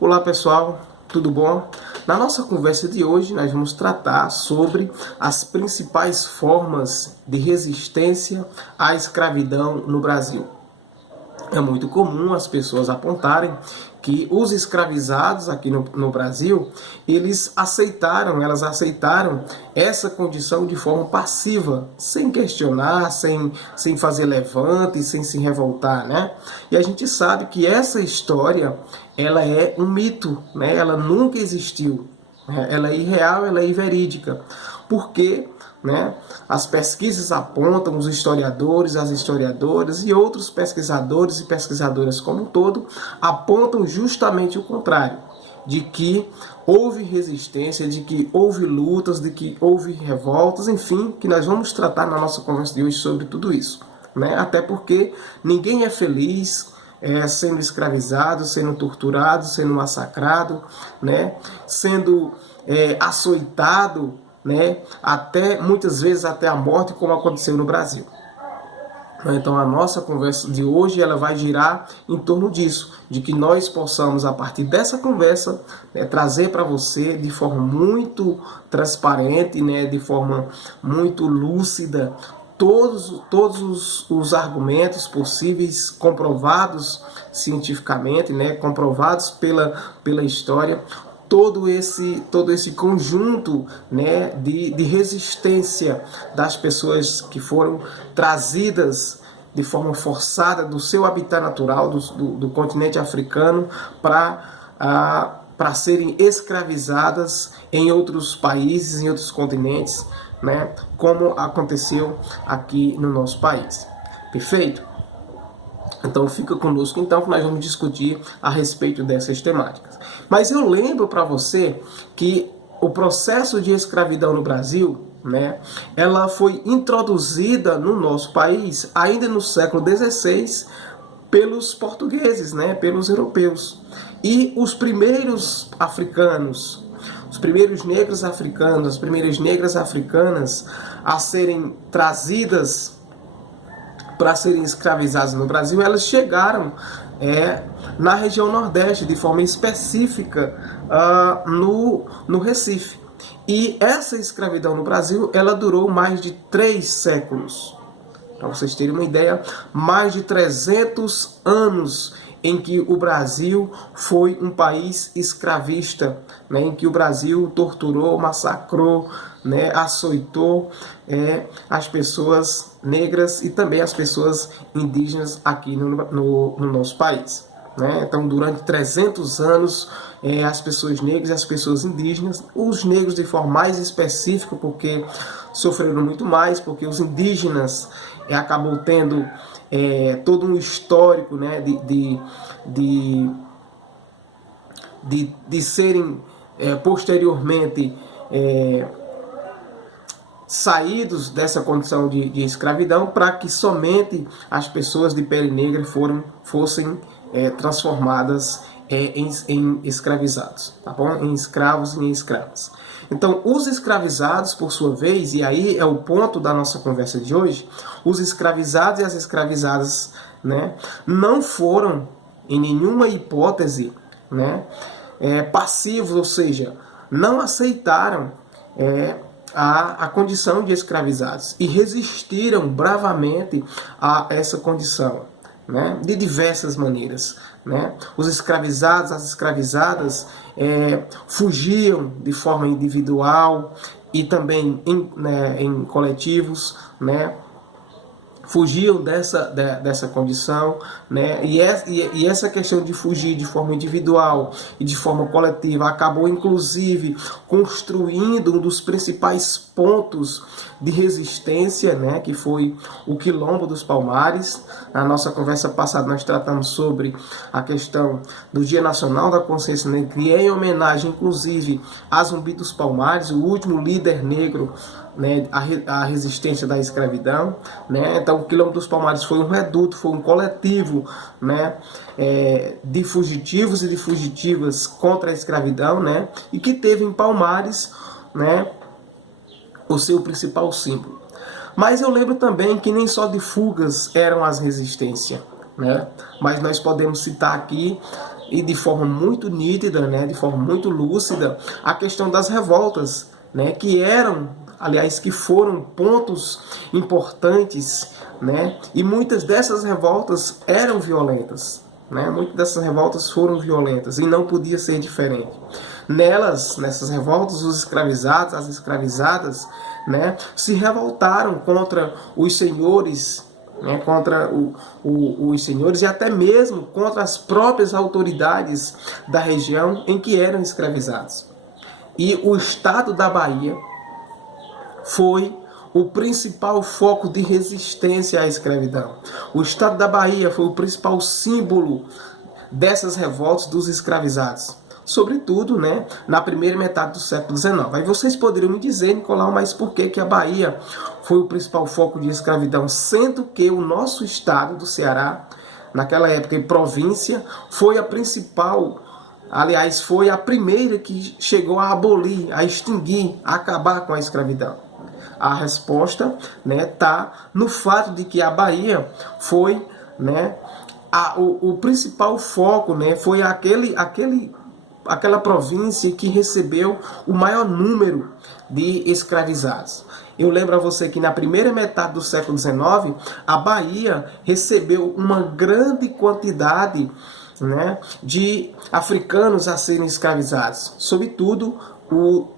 Olá pessoal, tudo bom? Na nossa conversa de hoje nós vamos tratar sobre as principais formas de resistência à escravidão no Brasil. É muito comum as pessoas apontarem que os escravizados aqui no Brasil, elas aceitaram essa condição de forma passiva, sem questionar, sem fazer levante, sem se revoltar, né? E a gente sabe que essa história, ela é um mito, né? Ela nunca existiu. Ela é irreal, ela é inverídica. Porque, né, as pesquisas apontam, os historiadores, as historiadoras e outros pesquisadores e pesquisadoras como um todo apontam justamente o contrário, de que houve resistência, de que houve lutas, de que houve revoltas, enfim, que nós vamos tratar na nossa conversa de hoje sobre tudo isso, né? Até porque ninguém é feliz sendo escravizado, sendo torturado, sendo massacrado, né? Sendo açoitado, né? Muitas vezes até a morte, como aconteceu no Brasil. Então a nossa conversa de hoje ela vai girar em torno disso, de que nós possamos, a partir dessa conversa, trazer para você de forma muito transparente, né, de forma muito lúcida, todos os argumentos possíveis, comprovados cientificamente, né, comprovados pela história, todo esse conjunto, né, de resistência das pessoas que foram trazidas de forma forçada do seu habitat natural, do continente africano, para serem escravizadas em outros países, em outros continentes, né, como aconteceu aqui no nosso país. Perfeito? Então fica conosco então que nós vamos discutir a respeito dessas temáticas. Mas eu lembro para você que o processo de escravidão no Brasil, né, ela foi introduzida no nosso país ainda no século XVI pelos portugueses, né, pelos europeus. E os primeiros africanos, os primeiros negros africanos, as primeiras negras africanas a serem trazidas para serem escravizadas no Brasil, elas chegaram na região Nordeste, de forma específica no Recife. E essa escravidão no Brasil, ela durou mais de 3 séculos. Para vocês terem uma ideia, mais de 300 anos em que o Brasil foi um país escravista, né, em que o Brasil torturou, massacrou, né, açoitou as pessoas negras e também as pessoas indígenas aqui no nosso país, né? Então, durante 300 anos, as pessoas negras e as pessoas indígenas, os negros de forma mais específica, porque sofreram muito mais, porque os indígenas acabam tendo todo um histórico, né, de serem posteriormente saídos dessa condição de escravidão, para que somente as pessoas de pele negra fossem transformadas em escravizados, tá bom? Em escravos e em escravas. Então, os escravizados, por sua vez, e aí é o ponto da nossa conversa de hoje, os escravizados e as escravizadas, né, não foram, em nenhuma hipótese, né, passivos, ou seja, não aceitaram a condição de escravizados e resistiram bravamente a essa condição, né, de diversas maneiras, né? Os escravizados, as escravizadas fugiam de forma individual e também em coletivos, né? Fugiam dessa condição, né? E essa questão de fugir de forma individual e de forma coletiva acabou, inclusive, construindo um dos principais pontos de resistência, né? Que foi o Quilombo dos Palmares. Na nossa conversa passada nós tratamos sobre a questão do Dia Nacional da Consciência Negra, e em homenagem, inclusive, a Zumbi dos Palmares, o último líder negro, né, a resistência da escravidão, né? Então o Quilombo dos Palmares foi um reduto, foi um coletivo, né, de fugitivos e de fugitivas contra a escravidão, né, e que teve em Palmares, né, o seu principal símbolo. Mas eu lembro também que nem só de fugas eram as resistências, né? Mas nós podemos citar aqui e de forma muito nítida, né, de forma muito lúcida, a questão das revoltas, né, que eram, aliás, que foram pontos importantes, né, e muitas dessas revoltas eram violentas, né, muitas dessas revoltas foram violentas e não podia ser diferente. Nessas revoltas, os escravizados, as escravizadas, né, se revoltaram contra os senhores, né, contra os senhores e até mesmo contra as próprias autoridades da região em que eram escravizados. E o estado da Bahia foi o principal foco de resistência à escravidão. O estado da Bahia foi o principal símbolo dessas revoltas dos escravizados. Sobretudo, né, na primeira metade do século XIX. Aí vocês poderiam me dizer, Nicolau, mas por que a Bahia foi o principal foco de escravidão, sendo que o nosso estado do Ceará, naquela época em província, foi a principal, aliás, foi a primeira que chegou a abolir, a extinguir, a acabar com a escravidão? A resposta, né, tá no fato de que a Bahia foi, né, o principal foco, né, foi aquela província que recebeu o maior número de escravizados. Eu lembro a você que na primeira metade do século XIX, a Bahia recebeu uma grande quantidade, né, de africanos a serem escravizados, sobretudo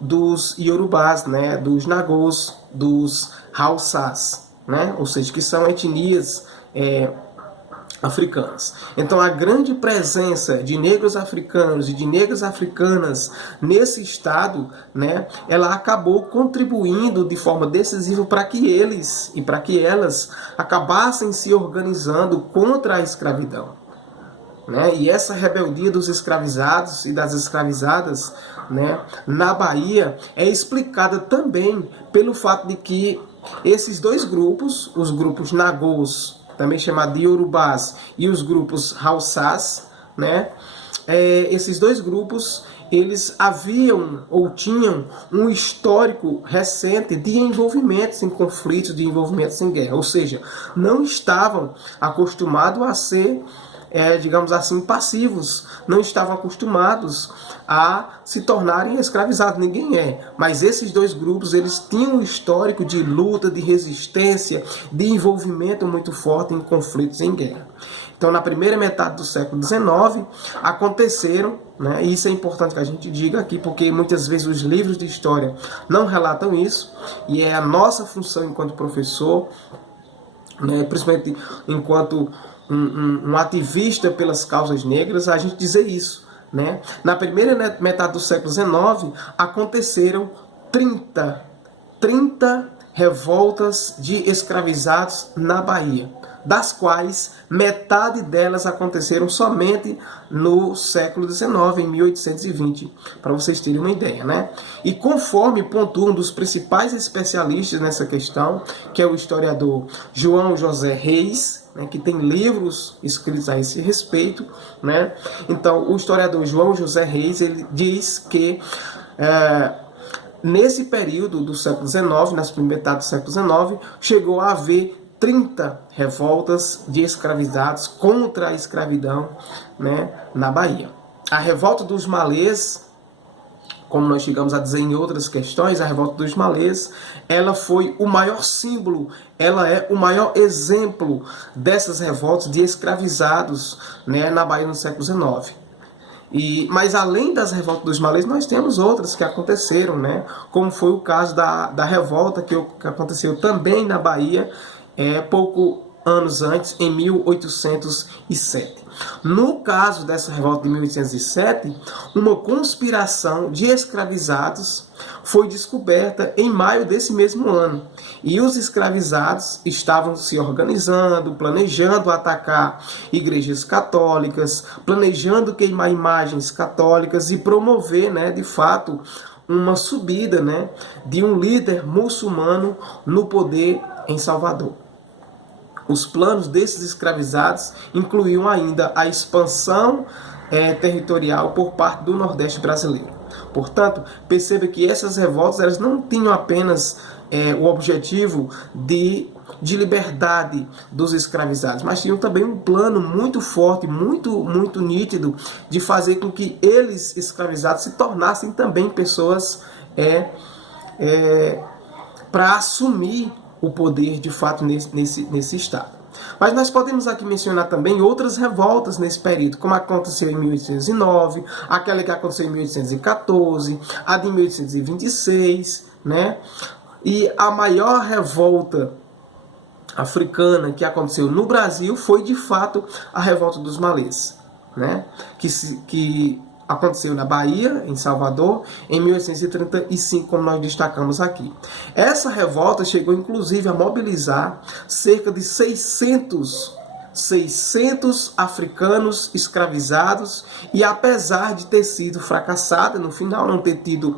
dos iorubás, né, dos nagôs, dos haussás, né, ou seja, que são etnias africanas. Então a grande presença de negros africanos e de negras africanas nesse estado, né, ela acabou contribuindo de forma decisiva para que eles e para que elas acabassem se organizando contra a escravidão, né? E essa rebeldia dos escravizados e das escravizadas, né, na Bahia é explicada também pelo fato de que esses dois grupos, os grupos nagôs, também chamado de iorubás, e os grupos haussás, né? Esses dois grupos, eles haviam ou tinham um histórico recente de envolvimentos em conflitos, de envolvimentos em guerra, ou seja, não estavam acostumados a ser, digamos assim, passivos, não estavam acostumados a se tornarem escravizados, ninguém mas esses dois grupos, eles tinham um histórico de luta, de resistência, de envolvimento muito forte em conflitos, em guerra. Então, na primeira metade do século XIX, aconteceram, né, e isso é importante que a gente diga aqui, porque muitas vezes os livros de história não relatam isso, e é a nossa função enquanto professor, né, principalmente enquanto um ativista pelas causas negras, a gente dizer isso, né? Na primeira metade do século XIX, aconteceram 30 revoltas de escravizados na Bahia, das quais metade delas aconteceram somente no século XIX, em 1820, para vocês terem uma ideia, né? E conforme pontua um dos principais especialistas nessa questão, que é o historiador João José Reis, né, que tem livros escritos a esse respeito, né? Então, o historiador João José Reis, ele diz que nesse período do século XIX, nas primeiras metades do século XIX, chegou a haver 30 revoltas de escravizados contra a escravidão, né, na Bahia. A revolta dos malês, como nós chegamos a dizer em outras questões, a revolta dos malês, ela foi o maior símbolo, ela é o maior exemplo dessas revoltas de escravizados, né, na Bahia no século XIX. Mas além das revoltas dos malês, nós temos outras que aconteceram, né, como foi o caso da revolta que aconteceu também na Bahia, pouco anos antes, em 1807. No caso dessa revolta de 1807, uma conspiração de escravizados foi descoberta em maio desse mesmo ano. E os escravizados estavam se organizando, planejando atacar igrejas católicas, planejando queimar imagens católicas e promover, né, de fato, uma subida, né, de um líder muçulmano no poder em Salvador. Os planos desses escravizados incluíam ainda a expansão territorial por parte do Nordeste brasileiro. Portanto, perceba que essas revoltas elas não tinham apenas o objetivo de liberdade dos escravizados, mas tinham também um plano muito forte, muito nítido, de fazer com que eles, escravizados, se tornassem também pessoas para assumir o poder de fato nesse estado. Mas nós podemos aqui mencionar também outras revoltas nesse período, como aconteceu em 1809, aquela que aconteceu em 1814, a de 1826, né? E a maior revolta africana que aconteceu no Brasil foi, de fato, a revolta dos malês, né? Que aconteceu na Bahia, em Salvador, em 1835, como nós destacamos aqui. Essa revolta chegou, inclusive, a mobilizar cerca de 600 africanos escravizados, e apesar de ter sido fracassada, no final não ter tido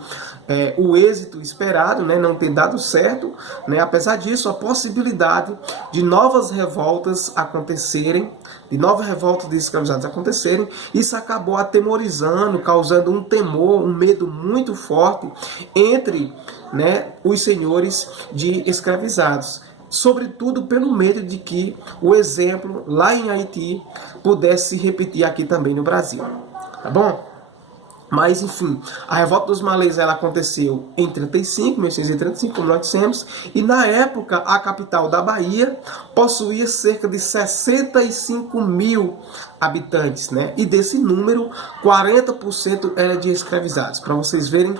o êxito esperado, né, não ter dado certo, né, apesar disso, a possibilidade de novas revoltas acontecerem, de novas revoltas de escravizados acontecerem, isso acabou atemorizando, causando um temor, um medo muito forte entre, né, os senhores de escravizados. Sobretudo pelo medo de que o exemplo lá em Haiti pudesse se repetir aqui também no Brasil. Tá bom? Mas, enfim, a revolta dos malês ela aconteceu em 1835, como nós dissemos, e na época a capital da Bahia possuía cerca de 65 mil habitantes, né? E desse número, 40% era de escravizados. Para vocês verem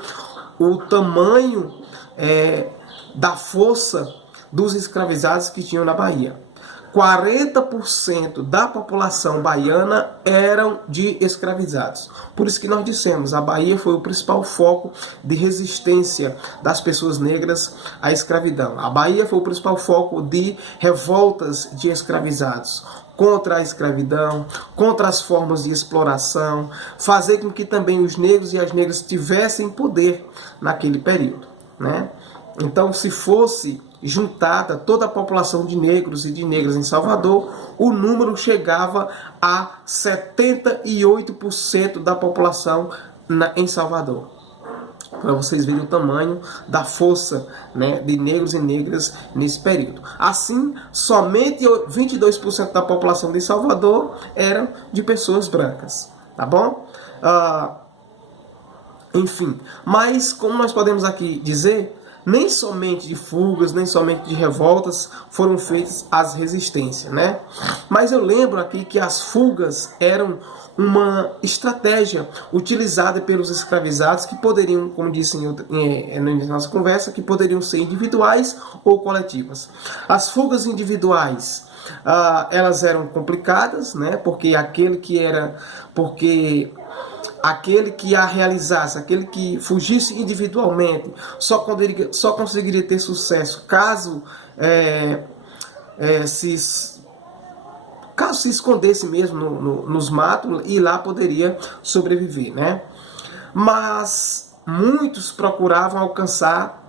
o tamanho da força dos escravizados que tinham na Bahia. 40% da população baiana eram de escravizados. Por isso que nós dissemos, a Bahia foi o principal foco de resistência das pessoas negras à escravidão. A Bahia foi o principal foco de revoltas de escravizados contra a escravidão, contra as formas de exploração, fazer com que também os negros e as negras tivessem poder naquele período, né? Então, se fosse juntada toda a população de negros e de negras em Salvador, o número chegava a 78% da população em Salvador. Para vocês verem o tamanho da força, né, de negros e negras nesse período. Assim, somente 22% da população de Salvador eram de pessoas brancas. Tá bom? Enfim, mas como nós podemos aqui dizer, nem somente de fugas, nem somente de revoltas foram feitas as resistências, né? Mas eu lembro aqui que as fugas eram uma estratégia utilizada pelos escravizados que poderiam, como disse na nossa conversa, que poderiam ser individuais ou coletivas. As fugas individuais, elas eram complicadas, né? Porque aquele que a realizasse, aquele que fugisse individualmente, só conseguiria ter sucesso caso se escondesse mesmo nos matos, e lá poderia sobreviver, né? Mas muitos procuravam alcançar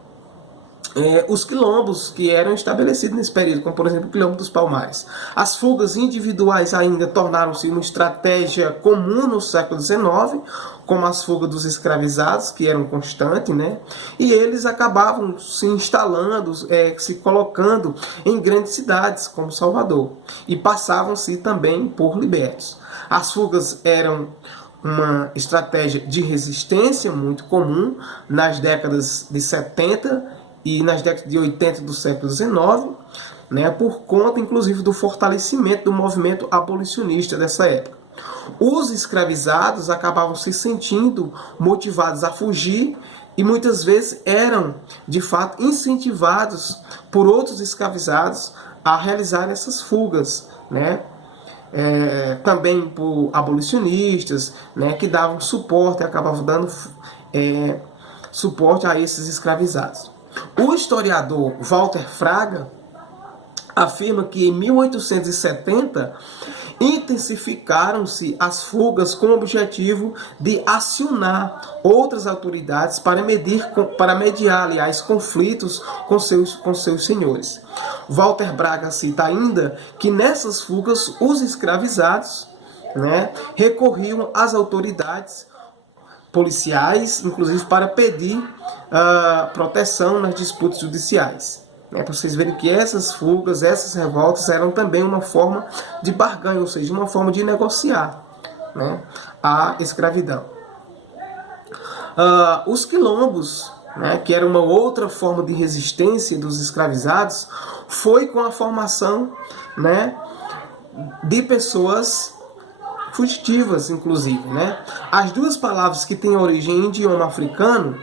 os quilombos que eram estabelecidos nesse período, como por exemplo o quilombo dos Palmares. As fugas individuais ainda tornaram-se uma estratégia comum no século XIX, como as fugas dos escravizados, que eram constantes, né? E eles acabavam se instalando, se colocando em grandes cidades, como Salvador, e passavam-se também por libertos. As fugas eram uma estratégia de resistência muito comum nas décadas de 70 e nas décadas de 80 do século XIX, né, por conta, inclusive, do fortalecimento do movimento abolicionista dessa época. Os escravizados acabavam se sentindo motivados a fugir e muitas vezes eram, de fato, incentivados por outros escravizados a realizar essas fugas, né? Também por abolicionistas, né, que davam suporte, acabavam dando suporte a esses escravizados. O historiador Walter Fraga afirma que em 1870 intensificaram-se as fugas com o objetivo de acionar outras autoridades para mediar, aliás, conflitos com seus senhores. Walter Braga cita ainda que nessas fugas os escravizados, né, recorriam às autoridades policiais, inclusive para pedir proteção nas disputas judiciais. Para vocês verem que essas fugas, essas revoltas eram também uma forma de barganha, ou seja, uma forma de negociar, né, a escravidão. Os quilombos, né, que era uma outra forma de resistência dos escravizados, foi com a formação, né, de pessoas fugitivas, inclusive, né? As duas palavras que têm origem em idioma africano,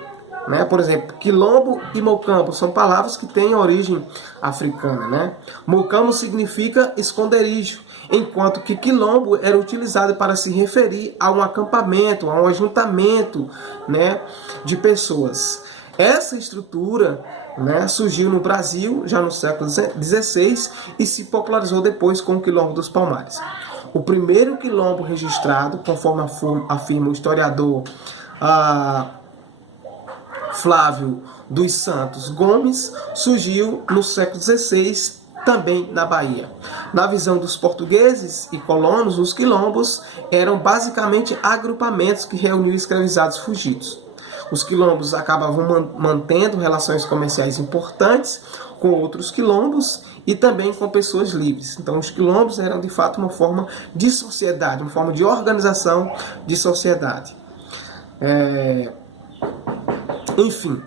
né, por exemplo, quilombo e mocambo, são palavras que têm origem africana, né? Mocambo significa esconderijo, enquanto que quilombo era utilizado para se referir a um acampamento, a um ajuntamento, né, de pessoas. Essa estrutura, né, surgiu no Brasil já no século XVI e se popularizou depois com o Quilombo dos Palmares. O primeiro quilombo registrado, conforme afirma o historiador Flávio dos Santos Gomes, surgiu no século XVI, também na Bahia. Na visão dos portugueses e colonos, os quilombos eram basicamente agrupamentos que reuniam escravizados fugidos. Os quilombos acabavam mantendo relações comerciais importantes com outros quilombos e também com pessoas livres. Então os quilombos eram de fato uma forma de sociedade, uma forma de organização de sociedade. Enfim,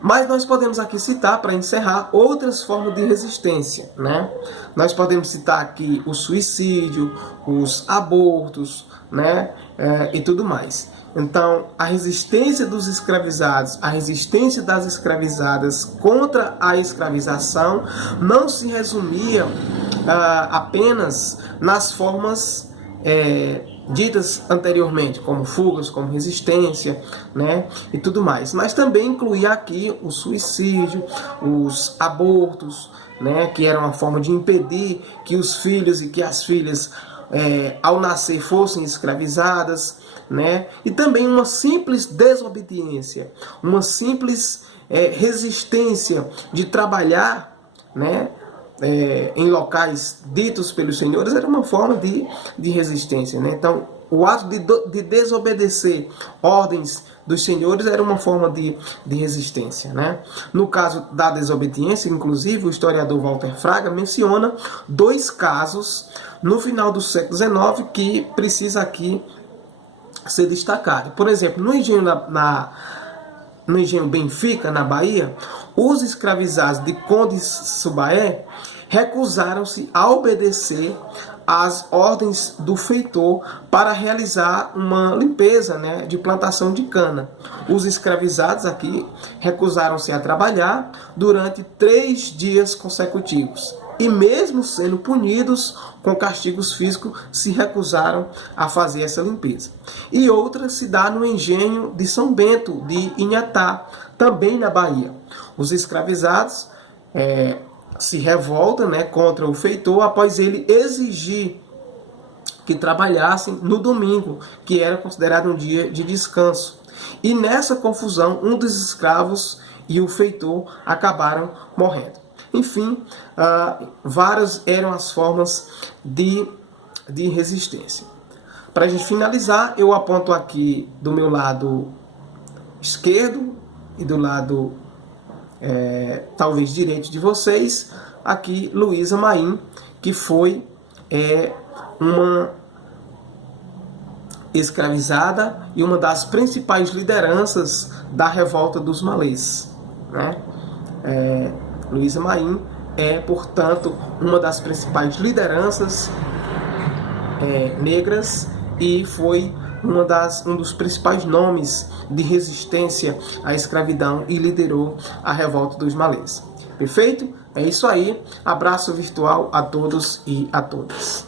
mas nós podemos aqui citar, para encerrar, outras formas de resistência, né? Nós podemos citar aqui o suicídio, os abortos, né? E tudo mais. Então, a resistência dos escravizados, a resistência das escravizadas contra a escravização não se resumia apenas nas formas ditas anteriormente, como fugas, como resistência, né, e tudo mais. Mas também incluía aqui o suicídio, os abortos, né, que era uma forma de impedir que os filhos e que as filhas, ao nascer, fossem escravizadas, né, e também uma simples desobediência, uma simples resistência de trabalhar, né, em locais ditos pelos senhores, era uma forma de resistência, né? Então, o ato de desobedecer ordens dos senhores era uma forma de resistência, né? No caso da desobediência, inclusive, o historiador Walter Fraga menciona 2 casos no final do século XIX que precisa aqui ser destacado. Por exemplo, no engenho Benfica, na Bahia, os escravizados de Conde Subaé recusaram-se a obedecer às ordens do feitor para realizar uma limpeza, né, de plantação de cana. Os escravizados aqui recusaram-se a trabalhar durante 3 dias consecutivos. E mesmo sendo punidos com castigos físicos, se recusaram a fazer essa limpeza. E outra se dá no engenho de São Bento, de Inhatá, também na Bahia. Os escravizados se revoltam, né, contra o feitor após ele exigir que trabalhassem no domingo, que era considerado um dia de descanso. E nessa confusão, um dos escravos e o feitor acabaram morrendo. Enfim, várias eram as formas de resistência. Para a gente finalizar, eu aponto aqui do meu lado esquerdo e do lado talvez direito de vocês, aqui Luísa Maim, que foi uma escravizada e uma das principais lideranças da revolta dos malês, né? Luísa Maim portanto, uma das principais lideranças negras e foi um dos principais nomes de resistência à escravidão e liderou a revolta dos malês. Perfeito? É isso aí. Abraço virtual a todos e a todas.